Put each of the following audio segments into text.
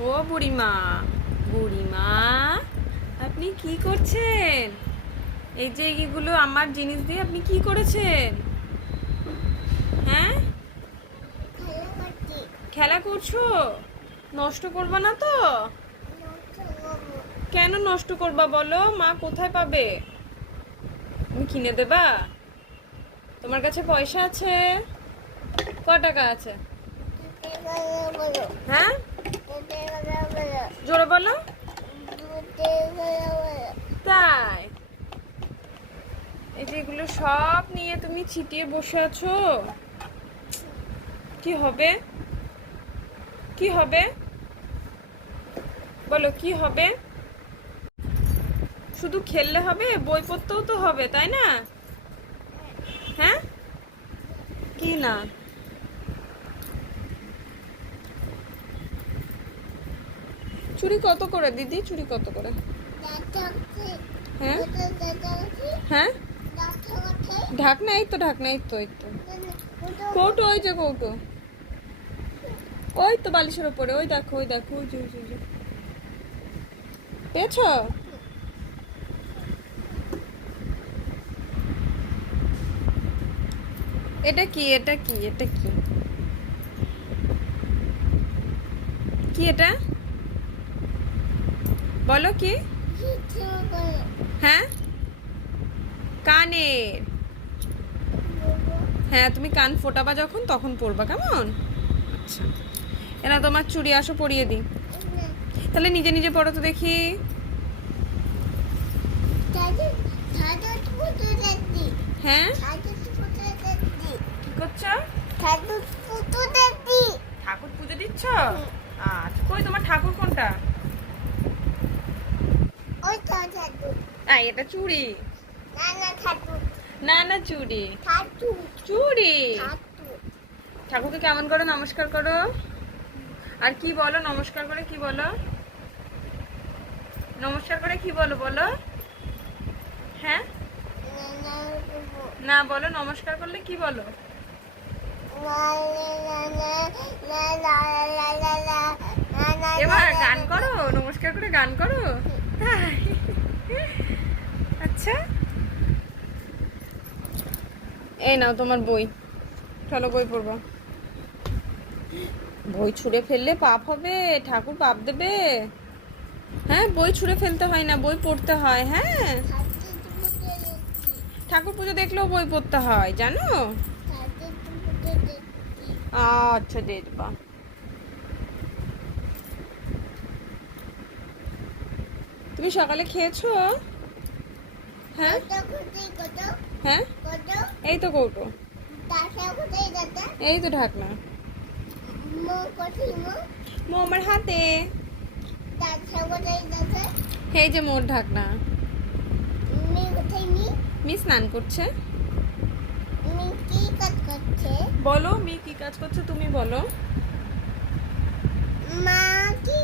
ও বুড়িমা বুড়িমা, আপনি কি করছেন? এই যে এগুলো আমার জিনিস দিয়ে আপনি কি করেছেন? হ্যাঁ? খেলা করছ? নষ্ট করবা না তো? কেন নষ্ট করবা বলো? মা কোথায় পাবে? তুমি কিনে দেবা? তোমার কাছে পয়সা আছে? ক টাকা আছে? হ্যাঁ? জোরে বলো। তাই। এই যে এগুলো সব নিয়ে তুমি ছিটিয়ে বসে আছো। কি হবে? কি হবে? বলো, কি হবে? শুধু খেললে হবে, বই পড়তেও তো হবে, তাই না? হ্যাঁ? কি না? চুরি কত করে দিদি? চুরি কত করে? হ্যাঁ? হ্যাঁ? ঢাকনা এই তো ঢাকনা এই তো এই তো। কৌটো ওই যে কৌটো। ওই তো বালিশের ওপরে ওই দেখো ওই দেখো ওই যে, ওই যে। পেয়েছ? এটা কি এটা কি এটা কি? কি এটা? বলো কি? হ্যাঁ? কানের। হ্যাঁ তুমি কান ফোটাবা যখন তখন পরবা কেমন? আচ্ছা। এনা তোমার চুড়ি আসো পরিয়ে দিই। তাহলে নিজে নিজে পড়ো তো দেখি। হ্যাঁ? কি করছ? ঠাকুর পুজো দিচ্ছ? আচ্ছা কই তোমার ঠাকুর কোনটা ওই তো আ এটা চুড়ি না না না না চুড়ি চুড়ি ঠাকুরকে কেমন করে? নমস্কার করো। আর কি বলো? নমস্কার করে কি বলো? নমস্কার করে কি বলো বলো? হ্যাঁ? না না না বলো নমস্কার করলে কি বলো? এবার গান করো নমস্কার করে গান করো। তাই আচ্ছা এই নাও তোমার বই। চলো বই পড়ব। বই ছুঁড়ে ফেললে পাপ হবে, ঠাকুর পাপ দেবে। হ্যাঁ বই ছুঁড়ে ফেলতে হয় না, বই পড়তে হয় হ্যাঁ। ঠাকুর পুজো দেখলেও বই পড়তে হয়, জানো? আচ্ছা দেখবা তুমি সকালে খেয়েছো? হ্যাঁ? হ্যাঁ? এই তো কৌটো এই তো ঢাকনা। মো আমার হাতে। এই যে মোর ঢাকনা। মি স্নান করছে? বলো মি কি কাজ করছে তুমি বলো। মা কি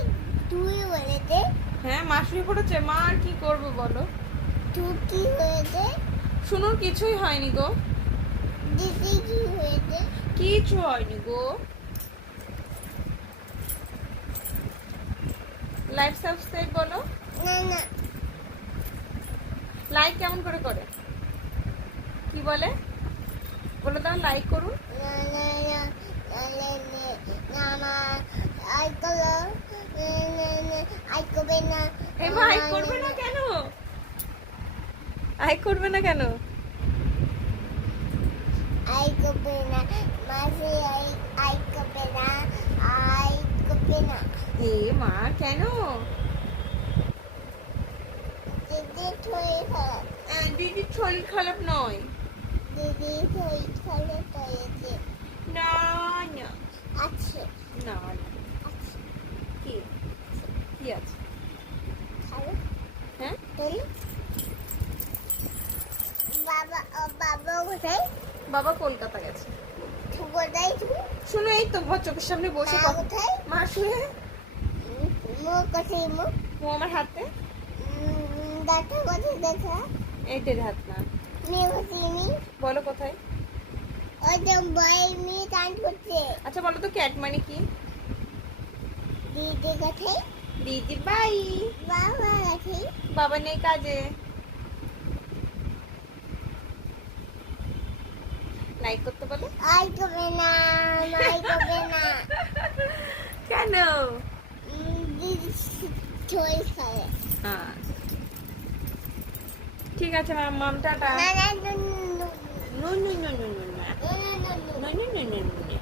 তুই বলেছে? হ্যাঁ মাসুরি পড়েছে। মা আর কি করবে বলো? কি হয়েছে শুনুন কিছুই হয়নি গো। দিদি কি হয়েছে কিছু হয়নি গো। লাইফ সাবস্ক্রাইব বলো। না না। লাইক কেমন করে করে? কি বলে? বলে দাও লাইক করুন। না না না না না আই করো না না না আই করবে না এই মা আই করবে না কেন আই করবে না কেন? আই করবে না মাসি আই আই করবে না আই করবে না। এ মা কেন? দিদি শরীর খারাপ আহ, দিদির শরীর খারাপ নয়। দিদি শরীর খারাপ হয়েছে। না না। আছে না না আছে কি কি আছে খারাপ হ্যাঁ তাহলে বাবা ও বাবা কোথায়? বাবা কলকাতা গেছে। কোথায় তুমি? শুনো এই তো চোখের সামনে বসে কোথায়? মা শুয়ে মো কোথায় মো? ও আমার হাতে? কোথায় দেখা? হাত না। মেয়ে কোথায় নি বলো কোথায়? ওই যে করছে। আচ্ছা বলো তো ক্যাট মানে কি? দিদি দিদি বাই। বাবা নেই কাজে। লাইক করতে বলে আই করবে না আই করবে না কেন হ্যাঁ। ঠিক আছে মাম মাম টাটা নুন নুন নুন no no no no no নুন নুন না no no no no no